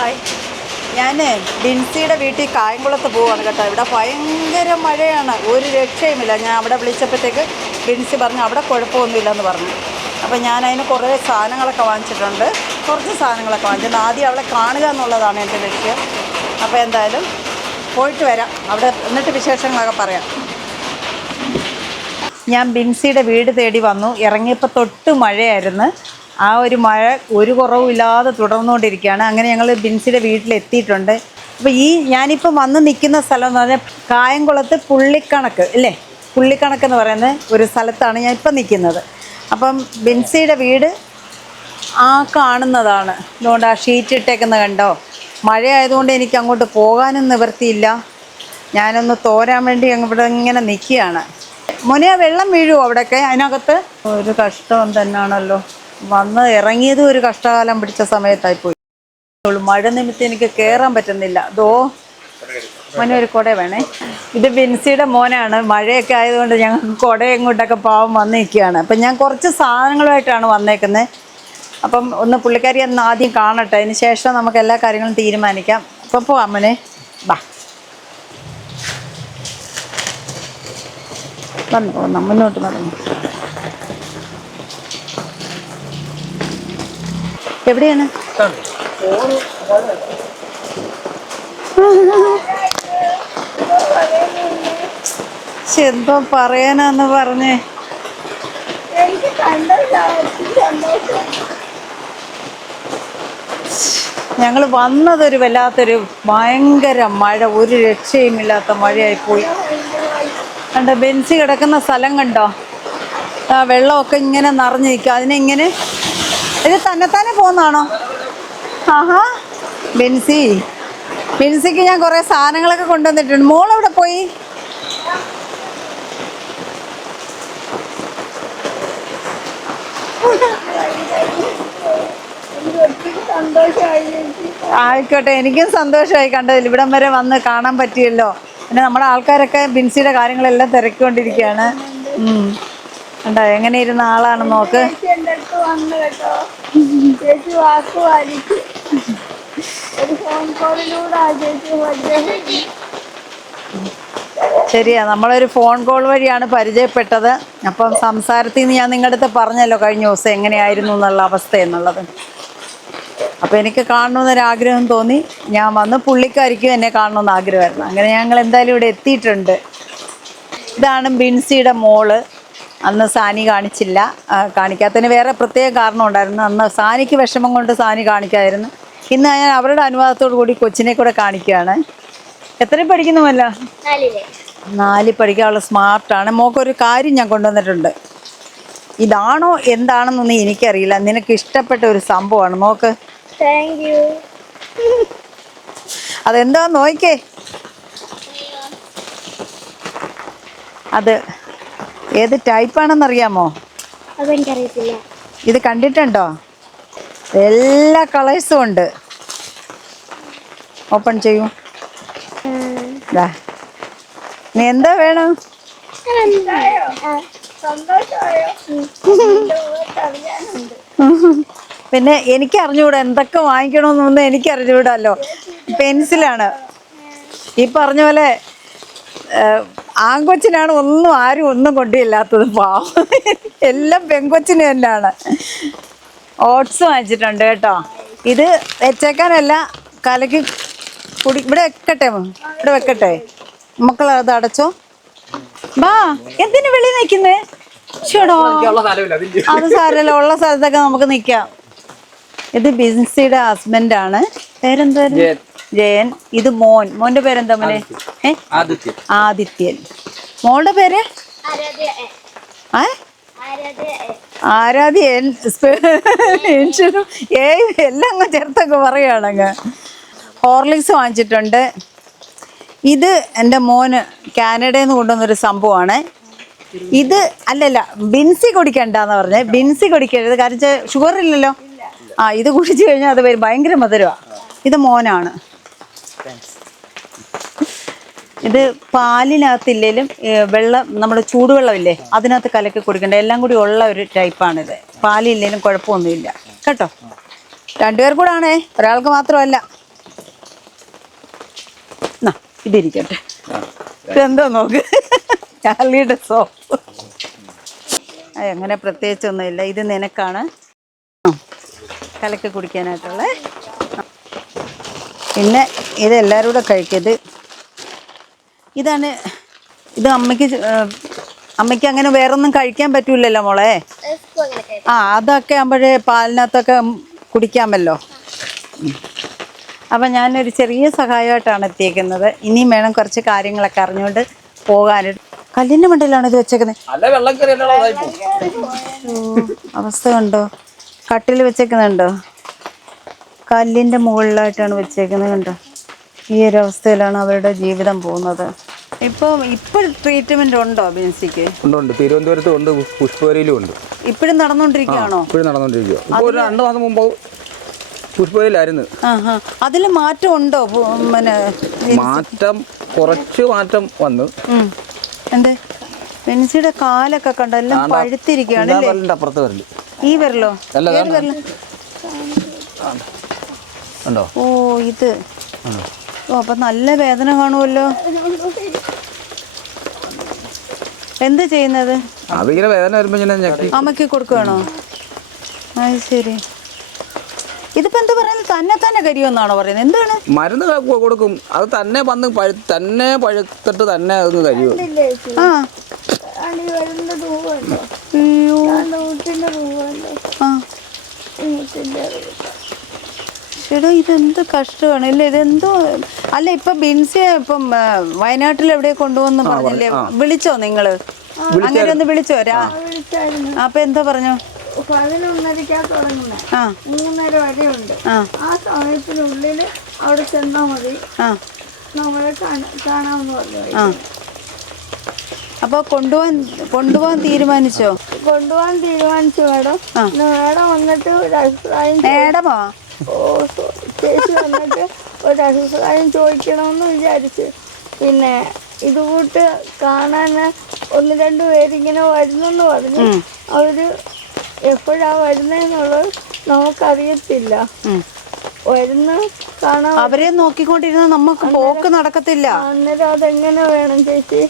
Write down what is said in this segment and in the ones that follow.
Hi. ഞാൻ ബിൻസിയുടെ വീട്ടിൽ കായംകുളത്ത് പോവാണ് കേട്ടോ. ഇവിടെ ഭയങ്കര മഴയാണ്. ഒരു രക്ഷയുമില്ല. ഞാൻ അവിടെ വിളിച്ചപ്പോഴത്തേക്ക് ബിൻസി പറഞ്ഞു അവിടെ കുഴപ്പമൊന്നുമില്ലെന്ന് പറഞ്ഞു. അപ്പോൾ ഞാൻ അതിന് കുറേ സാധനങ്ങളൊക്കെ വാങ്ങിച്ചിട്ടുണ്ട്. കുറച്ച് സാധനങ്ങളൊക്കെ വാങ്ങിച്ചിട്ടുണ്ട്. ആദ്യം അവളെ കാണുക എന്നുള്ളതാണ് എന്റെ ലക്ഷ്യം. അപ്പോൾ എന്തായാലും പോയിട്ട് വരാം. അവിടെ എന്നിട്ട് വിശേഷങ്ങളൊക്കെ പറയാം. ഞാൻ ബിൻസിയുടെ വീട് തേടി വന്നു. ഇറങ്ങിയപ്പോൾ തൊട്ട് മഴയായിരുന്നു. ആ ഒരു മഴ ഒരു കുറവുമില്ലാതെ തുടർന്നുകൊണ്ടിരിക്കുകയാണ്. അങ്ങനെ ഞങ്ങൾ ബിൻസിയുടെ വീട്ടിലെത്തിയിട്ടുണ്ട് അപ്പോൾ ഈ ഞാനിപ്പോൾ വന്ന് നിൽക്കുന്ന സ്ഥലം എന്ന് പറഞ്ഞാൽ കായംകുളത്ത് പുള്ളിക്കണക്ക് അല്ലേ പുള്ളിക്കണക്ക് എന്ന് പറയുന്ന ഒരു സ്ഥലത്താണ് ഞാൻ ഇപ്പം നിൽക്കുന്നത്. അപ്പം ബിൻസിയുടെ വീട് ആ കാണുന്നതാണ്. അതുകൊണ്ട് ആ ഷീറ്റ് ഇട്ടേക്കുന്ന കണ്ടോ? മഴ ആയതുകൊണ്ട് എനിക്ക് അങ്ങോട്ട് പോകാനും നിവൃത്തിയില്ല. ഞാനൊന്ന് തോരാൻ വേണ്ടി ഇവിടെ ഇങ്ങനെ നിൽക്കുകയാണ്. മോനെ വെള്ളം വീഴുമോ അവിടെയൊക്കെ? അതിനകത്ത്? ഒരു കഷ്ടം തന്നെയാണല്ലോ വന്ന് ഇറങ്ങിയത് ഒരു കഷ്ടകാലം പിടിച്ച സമയത്തായി പോയി മഴ നിമിത്തം എനിക്ക് കയറാൻ പറ്റുന്നില്ല. ദോ മോനെ ഒരു കുട വേണേ. ഇത് ബിൻസിയുടെ മോനാണ്. മഴയൊക്കെ ആയതുകൊണ്ട് ഞങ്ങൾ കുട എങ്ങോട്ടൊക്കെ പാവം വന്നിരിക്കുകയാണ്. അപ്പം ഞാൻ കുറച്ച് സാധനങ്ങളുമായിട്ടാണ് വന്നേക്കുന്നത്. അപ്പം ഒന്ന് പുള്ളിക്കാരി ഒന്ന് ആദ്യം കാണട്ടെ. അതിന് ശേഷം നമുക്ക് എല്ലാ കാര്യങ്ങളും തീരുമാനിക്കാം. അപ്പം പോവാം മോനെ. ബാ. വന്നു പോന്നാം മുന്നോട്ട് നടന്നു. എവിടെയാണ്? എന്തോ പറയാനാന്ന് പറഞ്ഞേ. ഞങ്ങൾ വന്നതൊരു വല്ലാത്തൊരു ഭയങ്കര മഴ ഒരു രക്ഷയുമില്ലാത്ത മഴയായി പോയി കണ്ടോ ബെൻസി കിടക്കുന്ന സ്ഥലം കണ്ടോ? ആ വെള്ളമൊക്കെ ഇങ്ങനെ നിറഞ്ഞു നിൽക്കുക അതിനെങ്ങനെ? ഇത് തന്നെത്താനെ പോകുന്നതാണോ? ആഹാ. ബെൻസി. ബെൻസിക്ക് ഞാൻ കുറേ സാധനങ്ങളൊക്കെ കൊണ്ടുവന്നിട്ടുണ്ട്. മോൾ എവിടെ പോയി? ആയിക്കോട്ടെ എനിക്കും സന്തോഷമായി കണ്ടതിൽ. ഇവിടം വരെ വന്ന് കാണാൻ പറ്റിയല്ലോ. പിന്നെ നമ്മുടെ ആൾക്കാരൊക്കെ ബിൻസിയുടെ കാര്യങ്ങളെല്ലാം തിരക്കിക്കൊണ്ടിരിക്കുകയാണ്. ഉം. കണ്ടോ എങ്ങനെ ഇരുന്ന ആളാണ് നോക്ക്. അടുത്ത് വന്നു കേട്ടോ. ചേച്ചി വാക്ക് ഒരു ഫോൺ കോളിലൂടെ ചേച്ചി ശരിയാ നമ്മളൊരു ഫോൺ കോൾ വഴിയാണ് പരിചയപ്പെട്ടത്. അപ്പം സംസാരത്തിൽ നിന്ന് ഞാൻ നിങ്ങളുടെ അടുത്ത് പറഞ്ഞല്ലോ കഴിഞ്ഞ ദിവസം എങ്ങനെയായിരുന്നു എന്നുള്ള അവസ്ഥ എന്നുള്ളത്. അപ്പം എനിക്ക് കാണണമെന്നൊരു ആഗ്രഹം തോന്നി. ഞാൻ വന്ന് പുള്ളിക്കാരിക്കും എന്നെ കാണണമെന്ന് ആഗ്രഹമായിരുന്നു. അങ്ങനെ ഞങ്ങൾ എന്തായാലും ഇവിടെ എത്തിയിട്ടുണ്ട്. ഇതാണ് ബിൻസിയുടെ മോൾ. അന്ന് സാനി കാണിച്ചില്ല. കാണിക്കാത്തതിന് വേറെ പ്രത്യേക കാരണം ഉണ്ടായിരുന്നു. അന്ന് സാനിക്ക് വിഷമം കൊണ്ട് സാനി കാണിക്കായിരുന്നു. ഇന്ന് ഞാൻ അവരുടെ അനുവാദത്തോടു കൂടി കൊച്ചിനെ കൂടെ കാണിക്കുകയാണ്. എത്ര പഠിക്കുന്നുമല്ല നാലിലെ. നാലിൽ പഠിക്കാനുള്ള സ്മാർട്ടാണ് മോക്കൊരു കാര്യം ഞാൻ കൊണ്ടുവന്നിട്ടുണ്ട്. ഇതാണോ എന്താണെന്നൊന്നും എനിക്കറിയില്ല. നിനക്ക് ഇഷ്ടപ്പെട്ട ഒരു സംഭവമാണ്. മോക്ക് അതെന്താ നോക്കേ അത് ഏത് ടൈപ്പാണെന്നറിയാമോ അതെനിക്കറിയത്തില്ല. ഇത് കണ്ടിട്ടുണ്ടോ? എല്ലാ കളേഴ്സും ഉണ്ട്. ഓപ്പൺ ചെയ്യൂ. നീ എന്താ വേണം? പിന്നെ എനിക്ക് അറിഞ്ഞുകൂടാ എന്തൊക്കെ വാങ്ങിക്കണമെന്നൊന്നും എനിക്ക് അറിഞ്ഞുകൂടാല്ലോ പെൻസിലാണ്. ഈ പറഞ്ഞ പോലെ ആൺകൊച്ചിനാണ് ഒന്നും ആരും ഒന്നും കൊണ്ടില്ലാത്തത് പാവം. എല്ലാം പെൺകൊച്ചിന് തന്നെയാണ്. ഓട്സ് വാങ്ങിച്ചിട്ടുണ്ട് കേട്ടോ. ഇത് വെച്ചേക്കാനല്ല കലക്കി കുടി ഇവിടെ വെക്കട്ടെ? ഇവിടെ വെക്കട്ടെ. മക്കൾ അത് അടച്ചോ. ബാ എന്തിനു വെളി നിൽക്കുന്നേ? ഷോടോ അത് സാരല്ല ഉള്ള സ്ഥലത്തൊക്കെ നമുക്ക് നിൽക്കാം. ഇത് ബിൻസിയുടെ ഹസ്ബൻഡാണ്. പേരെന്തായിരുന്നു? ജയൻ ഇത് മോൻ. മോന്റെ പേരെന്താ മോനെ? ആദിത്യൻ. മോളുടെ പേര്. ആരാധ്യൻ. ഏ എല്ലാം അങ്ങ് ചേർത്തൊക്കെ പറയുകയാണങ്ങ് ഹോർലിക്സ് വാങ്ങിച്ചിട്ടുണ്ട്. ഇത് എന്റെ മോന് കാനഡയിൽ നിന്ന് കൊണ്ടുവന്നൊരു സംഭവമാണ്. ഇത് അല്ലല്ല ബിൻസി കുടിക്കണ്ടെന്ന് പറഞ്ഞേ. ബിൻസി കുടിക്കരുത്. കാരണം ഷുഗർ ഇല്ലല്ലോ ആ ഇത് കുടിച്ചു കഴിഞ്ഞാൽ അത് ഭയങ്കര മധുരമാണ് ഇത് മോനാണ്. ഇത് പാലിനകത്തില്ലേലും വെള്ളം നമ്മുടെ ചൂടുവെള്ളമില്ലേ അതിനകത്ത് കലക്കി കുടിക്കേണ്ട. എല്ലാം കൂടി ഉള്ള ഒരു ടൈപ്പാണിത്. പാലില്ലേലും കുഴപ്പമൊന്നുമില്ല. കേട്ടോ? രണ്ടുപേർ കൂടെ ആണേ ഒരാൾക്ക് മാത്രമല്ല. ഇതിരിക്കട്ടെ. ഇതെന്തോ നോക്ക്. ചാർലിയുടെ സോപ്പ്. അങ്ങനെ പ്രത്യേകിച്ചൊന്നുമില്ല. ഇത് നിനക്കാണ്. കലക്കി കുടിക്കാനായിട്ടുള്ളത് പിന്നെ ഇത് എല്ലാവരും കൂടെ കഴിക്കത് ഇതാണ്. ഇത് അമ്മയ്ക്ക് അമ്മയ്ക്ക് അങ്ങനെ വേറൊന്നും കഴിക്കാൻ പറ്റൂലല്ലോ മോളെ? ആ അതൊക്കെ ആകുമ്പോഴേ പാലിനകത്തൊക്കെ കുടിക്കാമല്ലോ. അപ്പം ഞാനൊരു ചെറിയ സഹായമായിട്ടാണ് എത്തിയേക്കുന്നത്. ഇനിയും വേണം കുറച്ച് കാര്യങ്ങളൊക്കെ അറിഞ്ഞുകൊണ്ട് പോകാനായിട്ട്. കല്ലിന്റെ മണ്ടയിലാണ് ഇത് വെച്ചേക്കുന്നത് അവസ്ഥ കണ്ടോ? കട്ടിൽ വെച്ചേക്കുന്നുണ്ടോ കല്ലിന്റെ മുകളിലായിട്ടാണ് വെച്ചേക്കുന്നത് കണ്ടോ? ഈ ഒരു അവസ്ഥയിലാണ് അവരുടെ ജീവിതം പോകുന്നത്. ഇപ്പോൾ ഇപ്പോൾ ട്രീറ്റ്മെന്റ് ഉണ്ടോ ബിൻസിക്ക് ഉണ്ട് ഉണ്ട് തിരുവനന്തപുരത്തും ഉണ്ട് പുഷ്പവരിയിലും ഉണ്ട്. ഇപ്പോഴും നടന്നുകൊണ്ടിരിക്കുകയാണോ ഇപ്പോഴും നടന്നുകൊണ്ടിരിക്കുക ഇപ്പോൾ ഒരു രണ്ട് മാസം മുമ്പ് പുഷ്പവരിയിലായിരുന്നു അതിൽ മാറ്റം ഉണ്ടോ? പിന്നെ മാറ്റം കുറച്ച് മാറ്റം വന്നു. എന്തേ? ബെൻസിയുടെ കാലൊക്കെ കണ്ടോ? എല്ലാം പഴുത്തിരിക്കുകയാണ് അപ്പുറത്ത് വരൽ. ഈ വരലോ? ഏത് അതാണ്. ഓ ഇത്. ഓ അപ്പൊ നല്ല വേദന കാണുമല്ലോ. എന്ത് ചെയ്യുന്നത്? അതിങ്ങനെ വേദന വരുമ്പോൾ ഇങ്ങനെ ഞെക്കി. അമ്മയ്ക്ക് കൊടുക്കുകയാണോ അത് ശരി. ഇതിപ്പോ എന്താ പറയുന്നത് തന്നെ തന്നെ കരിയുമെന്നാണോ പറയുന്നത്? എന്താണ്? മരുന്ന് ക- കൊടുക്കും. അത് തന്നെ വന്ന് പഴു തന്നെ പഴുത്തിട്ട് തന്നെ അതൊന്ന് കഴിയും ആ. അടി വരുന്ന രൂപയുണ്ടോ അയ്യോ. നൂറ്റിന്റെ രൂപയുണ്ടോ ആ. ചേട്ടാ ഇതെന്ത് കഷ്ടമാണ്? ഇല്ല ഇതെന്തോ അല്ല ഇപ്പൊ ബിൻസിയെ ഇപ്പം വയനാട്ടിൽ എവിടെ കൊണ്ടുവന്ന് പറഞ്ഞില്ലേ? വിളിച്ചോ നിങ്ങൾ? അങ്ങനെ ഒന്ന് വിളിച്ചോ? രാ വിളിച്ചായിരുന്നു. അപ്പൊ എന്താ പറഞ്ഞു? പതിനൊന്നരക്കാ തുടങ്ങുന്നത് മൂന്നര വരെ ഉണ്ട് ആ സമയത്തിനുള്ളിൽ അവിടെ ചെന്നാ മതി. നമ്മളെ കാണ- കാണാമെന്ന് പറഞ്ഞു. ആ. അപ്പൊ കൊണ്ടുപോവാൻ കൊണ്ടുപോവാൻ തീരുമാനിച്ചോ? കൊണ്ടുപോകാൻ തീരുമാനിച്ചു മേഡം. മാഡം വന്നിട്ട് ഒരു അഭിപ്രായം മേഡമോ? ഓ ചേച്ചി വന്നിട്ട് ഒരു അഭിപ്രായം ചോദിക്കണമെന്ന് വിചാരിച്ച്. പിന്നെ ഇതുകൂട്ട് കാണാൻ ഒന്ന് രണ്ട് പേരിങ്ങനെ വരുന്നെന്ന് പറഞ്ഞു അവർ എപ്പോഴാ വരുന്നതെന്നുള്ളത് നമുക്കറിയത്തില്ല. വരുന്ന കാണാൻ അവരെ നോക്കിക്കൊണ്ടിരുന്ന നമുക്ക് പോക്ക് നടക്കത്തില്ല. അന്നേരം അതെങ്ങനെ വേണം ചേച്ചി?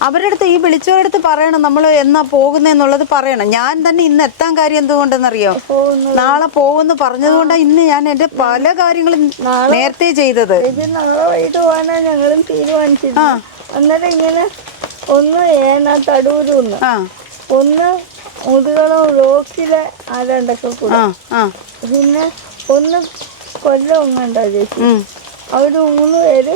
അവരുടെ അടുത്ത് ഈ വിളിച്ചവരുടെ അടുത്ത് പറയണം. നമ്മൾ എന്നാ പോകുന്നെന്നുള്ളത് പറയണം. ഞാൻ തന്നെ ഇന്ന് എത്താൻ കാര്യം എന്തുകൊണ്ടെന്നറിയോ? പോകുന്നു നാളെ പോകുമെന്ന് പറഞ്ഞതുകൊണ്ടാണ് ഇന്ന് ഞാൻ എന്റെ പല കാര്യങ്ങളും നേരത്തെ ചെയ്തത്. നാളെ വൈകിട്ട് പോകാനാണ് ഞങ്ങളും തീരുമാനിച്ചത് അന്നേരം ഇങ്ങനെ ഒന്ന് ഏന തടൂരുന്ന്. ഒന്ന് മുതുകളം റോക്കിലെ ആരാണ്ടൊക്കെ കൂടെ. പിന്നെ ഒന്ന് കൊല്ലം ഒന്നുണ്ടോ ചേച്ചി. ഉം. അവർ മൂന്ന് പേര്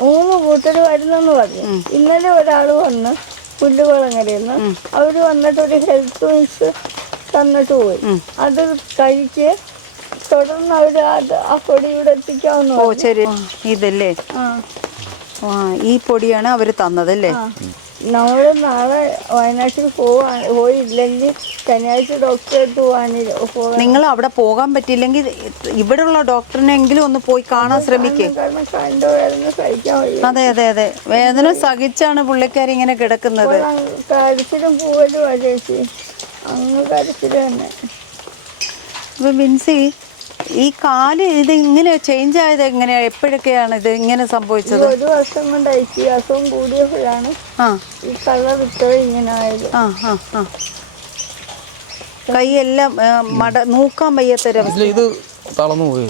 മൂന്ന് കൂട്ടർ വരുന്നെന്ന് പറഞ്ഞു. ഇന്നലെ ഒരാൾ വന്ന് പുല്ലുകുളങ്ങരയിൽ നിന്ന് അവർ വന്നിട്ട് ഒരു ഹെൽത്ത് ഇൻഷുറൻസ് തന്നിട്ട് പോയി. അത് കഴിച്ച് തുടർന്ന് അവർ അത് ആ പൊടി ഇവിടെ എത്തിക്കാവുന്ന ഓ ശരി. ഇതല്ലേ? ആ. ആ ഈ പൊടിയാണ് അവർ തന്നതല്ലേ? ആ. നമ്മൾ നാളെ വയനാട്ടിൽ പോവാ പോയില്ലെങ്കിൽ ശനിയാഴ്ച ഡോക്ടറെ അടുത്ത് പോകാനില്ല നിങ്ങൾ അവിടെ പോകാൻ പറ്റിയില്ലെങ്കിൽ ഇവിടെയുള്ള ഡോക്ടറിനെങ്കിലും ഒന്ന് പോയി കാണാൻ ശ്രമിക്കേ. അതെ അതെ അതെ. വേദന സഹിച്ചാണ് പുള്ളിക്കാരി ഇങ്ങനെ കിടക്കുന്നത്. കരച്ചിലും പോവലും ചേച്ചി. അങ്ങ് കരച്ചിലും തന്നെ. അപ്പൊ ബിൻസി ഈ കാൽ ഇത് ഇങ്ങനെ ചേഞ്ച് ആയത് എങ്ങനെയാ? എപ്പോഴൊക്കെയാണ് ഇത് ഇങ്ങനെ സംഭവിച്ചത്? ഒരു വർഷം കൊണ്ട് ഐശ്വാസവും അസുഖം കൂടിയപ്പോഴാണ് ആ. ഈ കളർ വിട്ടത് ഇങ്ങനെ ആയത്. ആ ആ ആ. കൈയെല്ലാം മട നൂക്കാൻ വയ്യാത്തൊരവസ്ഥ ഇത് തളർന്നു പോയി.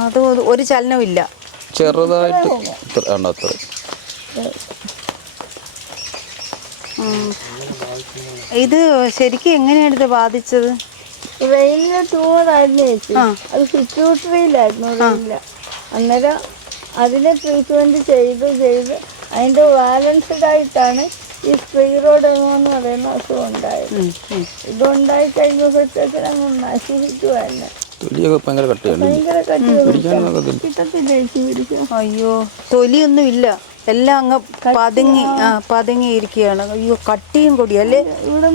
അത് ഒരു ചലനവും ഇല്ല. ചെറുതായിട്ട് അത്ര. ഇത് ശരിക്കും എങ്ങനെയാണ് ഇത് ബാധിച്ചത്? റെയിലിന്റെ ട്യൂമറായിരുന്നു ചേച്ചി. അത് പിറ്റ്യൂട്ടറിയിലായിരുന്നു റെയിലിൽ അന്നേരം അതിനെ ട്രീറ്റ്മെന്റ് ചെയ്ത് ചെയ്ത് അതിന്റെ ബാലൻസ്ഡ് ആയിട്ടാണ് ഈ സ്ത്രീറോഡെമോ എന്ന് പറയുന്ന അസുഖം ഉണ്ടായത്. ഇതുണ്ടായി കഴിഞ്ഞപ്പോഴത്തേക്കിന് അങ്ങ് നശിപ്പിക്കുവായിരുന്നു ഭയങ്കര കട്ടിയാണ് കിട്ടത്തില്ല ചേച്ചി പിടിക്കും അയ്യോ തൊലിയൊന്നും ഇല്ല എല്ലാം അങ്ങ് പതുങ്ങി ആ പതുങ്ങി ഇരിക്കുകയാണ് അയ്യോ കട്ടിയും കൂടി അല്ലേ? ഇവിടെ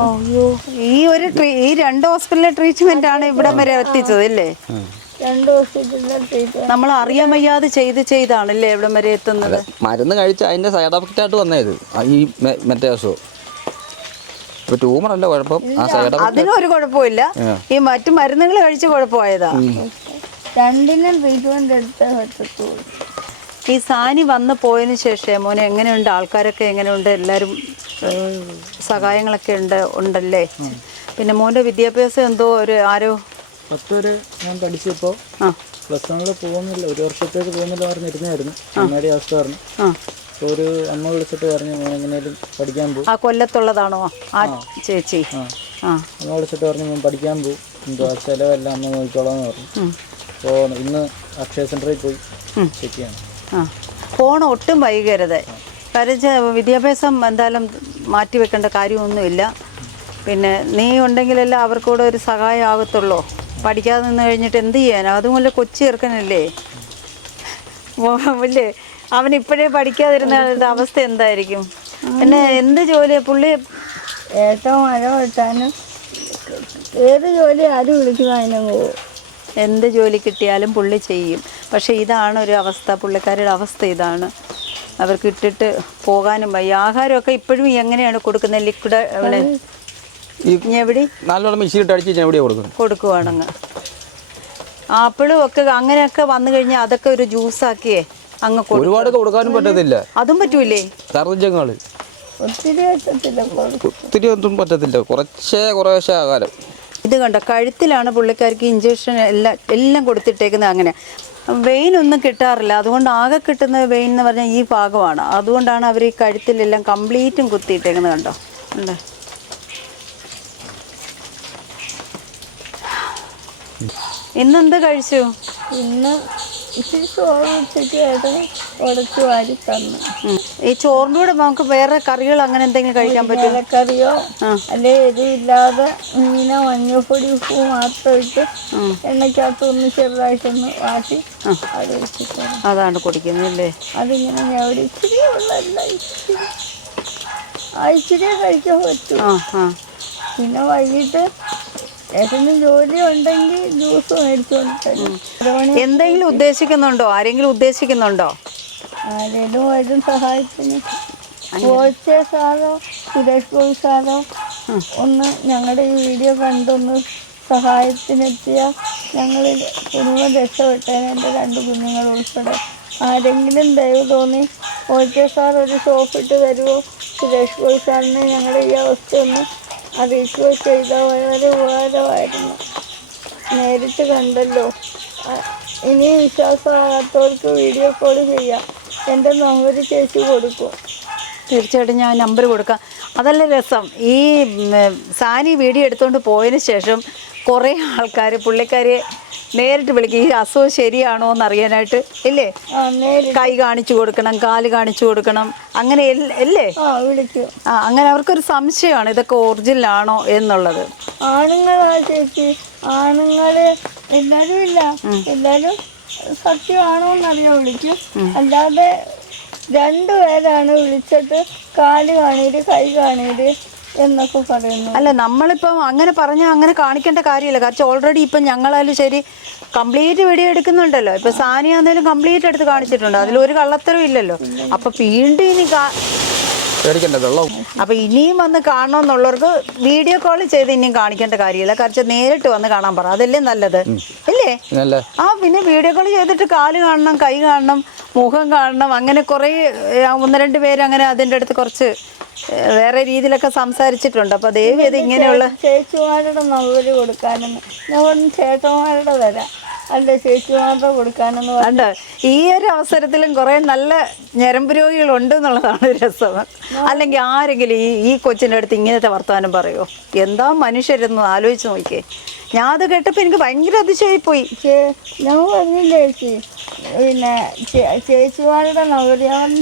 അയ്യോ ഈ ഒരു ട്രീ- ഈ രണ്ട് ഹോസ്പിറ്റലിലെ ട്രീറ്റ്മെന്റ് ആണ് ഇവിടം വരെ എത്തിച്ചത് അല്ലേ? രണ്ട് ഹോസ്പിറ്റലിലെ ട്രീറ്റ്മെന്റ് നമ്മൾ അറിയാൻ വയ്യാതെ ചെയ്ത് ചെയ്താണല്ലേ ഇവിടം വരെ എത്തുന്നത്? മരുന്ന് കഴിച്ച അതിന്റെ സൈഡ് എഫക്റ്റ് ആയിട്ട് വന്നത് ഈ മറ്റേ അസുഖം. അല്ല കുഴപ്പം. ആ സൈഡ് എഫക്റ്റ് ഒരു കുഴപ്പമില്ല. ഈ മറ്റു മരുന്നുകൾ കഴിച്ച് കുഴപ്പമായതാ. രണ്ടിനും ട്രീറ്റ്മെന്റ് എടുത്തേ പറ്റത്തുള്ളൂ. ഈ സാനി വന്ന് പോയതിന് ശേഷം മോനെ എങ്ങനെയുണ്ട്? ആൾക്കാരൊക്കെ എങ്ങനെയുണ്ട്? എല്ലാവരും സഹായങ്ങളൊക്കെ ഉണ്ട് ഉണ്ടല്ലേ? പിന്നെ മോന്റെ വിദ്യാഭ്യാസം എന്തോ ഒരു ആരോ? പത്ത് വരെ ഞാൻ പഠിച്ചപ്പോൾ പ്ലസ് വണ്ണിൽ പോകുന്നില്ല. ഒരു വർഷത്തേക്ക് പോകുന്നില്ല പറഞ്ഞിരുന്നായിരുന്നു. അമ്മയുടെ അവസ്ഥ പറഞ്ഞു. ഒരു അമ്മ വിളിച്ചിട്ട് പറഞ്ഞു മോൻ എങ്ങനെയാലും പഠിക്കാൻ പോകും ആ കൊല്ലത്തുള്ളതാണോ? ആ ചേച്ചി. അമ്മ വിളിച്ചിട്ട് പറഞ്ഞു മോൻ പഠിക്കാൻ പോകും എന്തോ ചിലവെല്ലാം അമ്മ നോക്കിക്കോളാം എന്ന് പറഞ്ഞു അപ്പോൾ ഇന്ന് അക്ഷയ സെന്ററിൽ പോയി ചെക്ക് ചെയ്യണം. ഫോൺ ഒട്ടും വൈകരുത്. വെച്ചാൽ വിദ്യാഭ്യാസം എന്തായാലും മാറ്റി വെക്കേണ്ട കാര്യമൊന്നുമില്ല. പിന്നെ നീ ഉണ്ടെങ്കിലല്ലേ അവർക്കൂടെ ഒരു സഹായം ആകത്തുള്ളൂ പഠിക്കാതെ നിന്ന് കഴിഞ്ഞിട്ട് എന്ത് ചെയ്യാൻ അതുമല്ല കൊച്ചു ചേർക്കനല്ലേ അല്ലേ അവൻ ഇപ്പോഴേ പഠിക്കാതിരുന്ന അവസ്ഥ എന്തായിരിക്കും? പിന്നെ എന്ത് ജോലിയാണ് പുള്ളി? ഏറ്റവും മഴ വെട്ടാനും ഏത് ജോലി ആരും വിളിക്കുന്ന അതിനും പോകും എന്ത് ജോലി കിട്ടിയാലും പുള്ളി ചെയ്യും. പക്ഷേ ഇതാണ് ഒരു അവസ്ഥ. പുള്ളിക്കാരുടെ അവസ്ഥ ഇതാണ്. അവർക്ക് ഇട്ടിട്ട് പോകാനും വയ്യ. ആഹാരമൊക്കെ ഇപ്പോഴും എങ്ങനെയാണ് കൊടുക്കുന്നത്? ലിക്വിഡ് എവിടെ? നല്ലോണം മിക്സിയിട്ട് അടിച്ച് ഞാൻ എവിടെയാണ് കൊടുക്കുന്നത്? കൊടുക്കുവാണങ്ങ് ആപ്പിളും ഒക്കെ അങ്ങനെയൊക്കെ വന്നു കഴിഞ്ഞാൽ അതൊക്കെ ഒരു ജ്യൂസാക്കിയേ അങ്ങ് ഒരുപാട് കൊടുക്കാനും പറ്റത്തില്ല. അതും പറ്റൂലേ? ഛർദ്ദിച്ചങ്ങൾ ഒത്തിരി ഒത്തിരി ഒന്നും പറ്റത്തില്ല. കുറച്ചേ കുറേശ്ശെ ആകാരം ഇത് കണ്ട? കഴുത്തിലാണ് പുള്ളിക്കാർക്ക് ഇഞ്ചക്ഷൻ എല്ലാം എല്ലാം കൊടുത്തിട്ടേക്കുന്നത് അങ്ങനെ. വെയിൻ ഒന്നും കിട്ടാറില്ല. അതുകൊണ്ട് ആകെ കിട്ടുന്ന വെയിൻ എന്ന് പറഞ്ഞാൽ ഈ ഭാഗമാണ്. അതുകൊണ്ടാണ് അവർ ഈ കഴുത്തിലെല്ലാം കംപ്ലീറ്റും കുത്തിയിട്ടേക്കുന്നത് കണ്ടോ? ഉണ്ടോ ഇന്നെന്ത് കഴിച്ചു? ഇന്ന് ഇച്ചിരി വാരി തന്നു. ഈ ചോറിന്റെ കൂടെ നമുക്ക് വേറെ കറികൾ അങ്ങനെ എന്തെങ്കിലും കഴിക്കാൻ പറ്റും കറിയോ അല്ലെ ഇതില്ലാതെ മീനോ മഞ്ഞപ്പൊടി ഉപ്പ് മാത്രം ഇട്ട് എണ്ണയ്ക്കകത്ത് ഒന്ന് ചെറുതായിട്ടൊന്ന് വാട്ടി അത് വെച്ചിട്ട് അതാണ് കുടിക്കുന്നത് അല്ലേ? അതിങ്ങനെ ഞവടി. ഇച്ചിരി ഉള്ളല്ല ഇച്ചിരി. ആ ഇച്ചിരിയെ കഴിക്കാൻ പറ്റും. പിന്നെ വൈകിട്ട് ഏതെങ്കിലും ജോലി ഉണ്ടെങ്കിൽ ജ്യൂസ് മേടിച്ചുകൊണ്ട് ഒരു മണി എന്തെങ്കിലും ഉദ്ദേശിക്കുന്നുണ്ടോ? ആരെങ്കിലും ഉദ്ദേശിക്കുന്നുണ്ടോ? ആരേലും വരും സഹായത്തിന്. സാറോ സുരേഷ് ഗോപി സാറോ ഒന്ന് ഞങ്ങളുടെ ഈ വീഡിയോ കണ്ടൊന്ന് സഹായത്തിനെത്തിയ ഞങ്ങൾ കുടുംബം രക്ഷപ്പെട്ടേനെ എന്റെ രണ്ട് കുഞ്ഞുങ്ങൾ ഉൾപ്പെടെ. ആരെങ്കിലും ദയവ് തോന്നി കോച്ച് സാർ ഒരു സോപ്പിട്ട് തരുമോ സുരേഷ് ഗോപി സാറിനെ ഞങ്ങളുടെ ഈ അവസ്ഥ ഒന്ന് അറിയിക്കുകയോ ചെയ്താൽ വളരെ ഉപകാരമായിരുന്നു. നേരിട്ട് കണ്ടല്ലോ. ഇനി വിശ്വാസമാകാത്തവർക്ക് വീഡിയോ കോൾ ചെയ്യാം. എന്റെ നമ്പർ ചേച്ചി കൊടുക്കും. തീർച്ചയായിട്ടും ഞാൻ നമ്പർ കൊടുക്കാം. അതല്ല രസം. ഈ സാനി വീഡിയോ എടുത്തുകൊണ്ട് പോയതിന് ശേഷം കുറേ ആൾക്കാർ പുള്ളിക്കാരെ നേരിട്ട് വിളിക്കും. ഈ അസുഖം ശരിയാണോ എന്ന് അറിയാനായിട്ട് ഇല്ലേ കൈ കാണിച്ചു കൊടുക്കണം കാൽ കാണിച്ചു കൊടുക്കണം അങ്ങനെ അല്ലേ ആ അങ്ങനെ അവർക്കൊരു സംശയമാണ് ഇതൊക്കെ ഒറിജിനൽ ആണോ എന്നുള്ളത്. ആണുങ്ങളാ ചേച്ചി. ആണുങ്ങൾ എല്ലാരും ഇല്ല. എല്ലാരും സത്യമാണോ എന്നറിയാൻ വിളിക്കും അല്ലാതെ രണ്ടുപേരാണ് വിളിച്ചിട്ട് കാൽ കാണീര് കൈ കാണീര് എന്നൊക്കെ പറയുന്നു. അല്ല നമ്മളിപ്പം അങ്ങനെ പറഞ്ഞാൽ അങ്ങനെ കാണിക്കേണ്ട കാര്യമില്ല. കാരണം ഓൾറെഡി ഇപ്പം ഞങ്ങളായാലും ശരി കംപ്ലീറ്റ് വീഡിയോ എടുക്കുന്നുണ്ടല്ലോ. ഇപ്പം സാനിയാന്നേലും കംപ്ലീറ്റ് എടുത്ത് കാണിച്ചിട്ടുണ്ട്. അതിലൊരു കള്ളത്തരം ഇല്ലല്ലോ. അപ്പം വീണ്ടും ഇനി പേടിക്കണ്ട വെള്ളം. അപ്പം ഇനിയും വന്ന് കാണണമെന്നുള്ളവർക്ക് വീഡിയോ കോൾ ചെയ്ത് ഇനിയും കാണിക്കേണ്ട കാര്യമില്ല. കുറച്ച് നേരിട്ട് വന്ന് കാണാൻ പറ. അതല്ലേ നല്ലത്? ഇല്ലേ? ആ പിന്നെ വീഡിയോ കോൾ ചെയ്തിട്ട് കാൽ കാണണം കൈ കാണണം മുഖം കാണണം അങ്ങനെ കുറേ ഒന്ന് രണ്ട് പേര് അങ്ങനെ അതിന്റെ അടുത്ത് കുറച്ച് വേറെ രീതിയിലൊക്കെ സംസാരിച്ചിട്ടുണ്ട്. അപ്പോൾ ദേവി അത് ഇങ്ങനെയുള്ള ചേച്ചിമാരുടെ നമ്പർ കൊടുക്കാനും ചേട്ടന്മാരുടെ തരാം അല്ല കൊടുക്കാനെന്ന് ഈ ഒരു അവസരത്തിലും കുറേ നല്ല ഞരമ്പ് രോഗികളുണ്ട് എന്നുള്ളതാണ് രസം. അല്ലെങ്കിൽ ആരെങ്കിലും ഈ ഈ കൊച്ചിന്റെ അടുത്ത് ഇങ്ങനത്തെ വർത്തമാനം പറയുമോ എന്താ മനുഷ്യരെന്ന് ആലോചിച്ച് നോക്കിയേ. ഞാൻ അത് കേട്ടപ്പോൾ എനിക്ക് ഭയങ്കര അതിശയായിപ്പോയി. പോയി ഞാൻ പറഞ്ഞില്ലേ ചേച്ചി പിന്നെ ചേച്ചിമാരുടെ നമ്പർ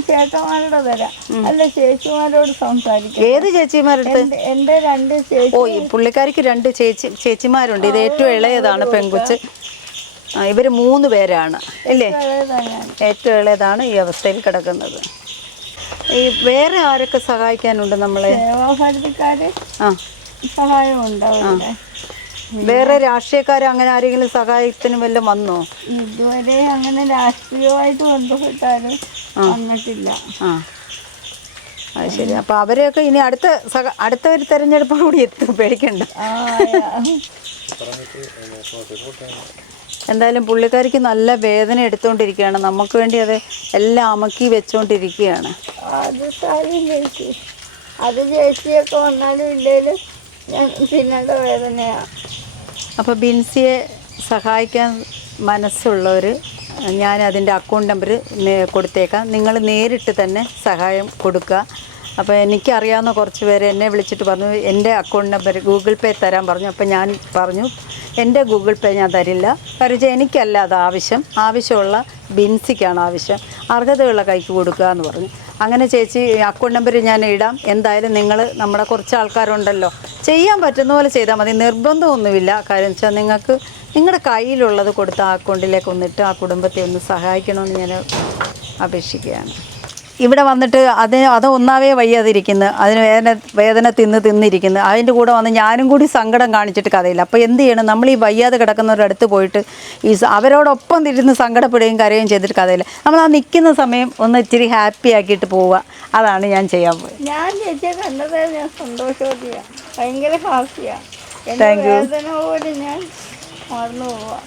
ചേട്ടന്മാരുടെ തരാം അല്ല ചേച്ചിമാരോട് സംസാരിക്കും ഏത് ചേച്ചിമാരുടെ എന്റെ- എന്റെ രണ്ട് ചേച്ചി ഓ ഈ പുള്ളിക്കാരിക്ക് രണ്ട് ചേച്ചി ചേച്ചിമാരുണ്ട്. ഇത് ഏറ്റവും ഇളയതാണ് പെൺകൊച്ച്. ആ, ഇവർ മൂന്ന് പേരാണ് അല്ലേ? ഏറ്റവും ഇളയതാണ്. ഈ അവസ്ഥയിൽ കിടക്കുന്നത്. ഈ വേറെ ആരൊക്കെ സഹായിക്കാനുണ്ട് നമ്മളെ? ആ. സഹായമുണ്ട് വേറെ രാഷ്ട്രീയക്കാർ അങ്ങനെ ആരെങ്കിലും സഹായത്തിന് വല്ലതും വന്നോ? ഇതുവരെ അങ്ങനെ രാഷ്ട്രീയമായിട്ട് ബന്ധപ്പെട്ടാലും വന്നിട്ടില്ല. ആ. അത് ശരി. അപ്പൊ അവരെയൊക്കെ ഇനി അടുത്ത സഹ അടുത്ത ഒരു തെരഞ്ഞെടുപ്പോടുകൂടി എത്തും. പേടിക്കണ്ട. ആ എന്തായാലും പുള്ളിക്കാരിക്ക് നല്ല വേദന എടുത്തുകൊണ്ടിരിക്കുകയാണ് നമുക്ക് വേണ്ടി അത് എല്ലാം അമക്കി വെച്ചുകൊണ്ടിരിക്കുകയാണ് അത് സാരം ചേച്ചി. അത് ചേച്ചിയൊക്കെ വന്നാലും ഇല്ലേലും ഞാൻ പിന്നീട് വേദനയാണ് അപ്പോൾ ബിൻസിയെ സഹായിക്കാൻ മനസ്സുള്ളവർ ഞാൻ അതിന്റെ അക്കൗണ്ട് നമ്പർ കൊടുത്തേക്കാം. നിങ്ങൾ നേരിട്ട് തന്നെ സഹായം കൊടുക്കുക. അപ്പോൾ എനിക്കറിയാവുന്ന കുറച്ച് പേര് എന്നെ വിളിച്ചിട്ട് പറഞ്ഞു എന്റെ അക്കൗണ്ട് നമ്പർ ഗൂഗിൾ പേ തരാൻ പറഞ്ഞു. അപ്പോൾ ഞാൻ പറഞ്ഞു എന്റെ ഗൂഗിൾ പേ ഞാൻ തരില്ല. കാരണം എനിക്കല്ല അത് ആവശ്യം. ആവശ്യമുള്ള ബിൻസിക്കാണ് ആവശ്യം. അർഹതയുള്ള കൈക്ക് കൊടുക്കുക എന്ന് പറഞ്ഞു. അങ്ങനെ ചേച്ചി അക്കൗണ്ട് നമ്പർ ഞാൻ ഇടാം. എന്തായാലും നിങ്ങൾ നമ്മുടെ കുറച്ച് ആൾക്കാരുണ്ടല്ലോ. ചെയ്യാൻ പറ്റുന്ന പോലെ ചെയ്താൽ മതി. നിർബന്ധമൊന്നുമില്ല. കാരണം വെച്ചാൽ നിങ്ങൾക്ക് നിങ്ങളുടെ കയ്യിലുള്ളത് കൊടുത്ത് ആ അക്കൗണ്ടിലേക്ക് ഒന്നിട്ട് ആ കുടുംബത്തെ ഒന്ന് സഹായിക്കണമെന്ന് ഞാൻ അപേക്ഷിക്കുകയാണ്. ഇവിടെ വന്നിട്ട് അതിന് അത് ഒന്നാവേ വയ്യാതിരിക്കുന്നു. അതിന് വേദന വേദന തിന്ന് തിന്നിരിക്കുന്നു. അതിന്റെ കൂടെ വന്ന് ഞാനും കൂടി സങ്കടം കാണിച്ചിട്ട് കഥയില്ല. അപ്പോൾ എന്ത് ചെയ്യണം? നമ്മൾ ഈ വയ്യാതെ കിടക്കുന്നവരുടെ അടുത്ത് പോയിട്ട് ഈ അവരോടൊപ്പം ഇരുന്ന് സങ്കടപ്പെടുകയും കരയുകയും ചെയ്തിട്ട് കഥയില്ല. നമ്മൾ ആ നിൽക്കുന്ന സമയം ഒന്ന് ഇച്ചിരി ഹാപ്പി ആക്കിയിട്ട് പോവുക. അതാണ് ഞാൻ ചെയ്യാൻ പോയത്. ഞാൻ ചേച്ചിയെ കണ്ടത് ഞാൻ സന്തോഷവതിയാണ് ഭയങ്കര ഹാപ്പിയാണ് താങ്ക് യു you. ഞാൻ മറന്നു പോവാ.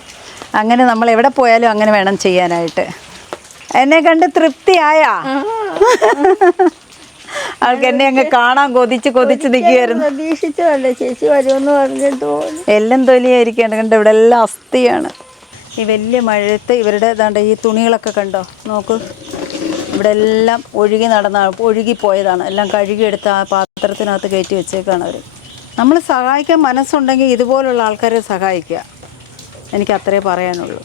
അങ്ങനെ നമ്മൾ എവിടെ പോയാലും അങ്ങനെ വേണം ചെയ്യാനായിട്ട്. എന്നെ കണ്ട് തൃപ്തിയായാ? ആൾക്ക് എന്നെ അങ്ങ് കാണാൻ കൊതിച്ച് കൊതിച്ച് നിൽക്കുകയായിരുന്നു പ്രതീക്ഷിച്ചതല്ലേ ചേച്ചി വരുമെന്ന് പറഞ്ഞിട്ട് എല്ലാം തൊലിയായിരിക്കുകയാണ്. കണ്ടോ ഇവിടെ എല്ലാം അസ്ഥിയാണ്. ഈ വലിയ മഴയത്ത് ഇവരുടെ ഏതാണ്ട് ഈ തുണികളൊക്കെ കണ്ടോ? നോക്ക്. ഇവിടെ എല്ലാം ഒഴുകി നടന്ന ഒഴുകി പോയതാണ് എല്ലാം കഴുകിയെടുത്ത് ആ പാത്രത്തിനകത്ത് കയറ്റി വെച്ചേക്കാണ് അവർ നമ്മൾ സഹായിക്കാൻ മനസ്സുണ്ടെങ്കിൽ ഇതുപോലുള്ള ആൾക്കാരെ സഹായിക്കുക. എനിക്ക് അത്രേ പറയാനുള്ളൂ.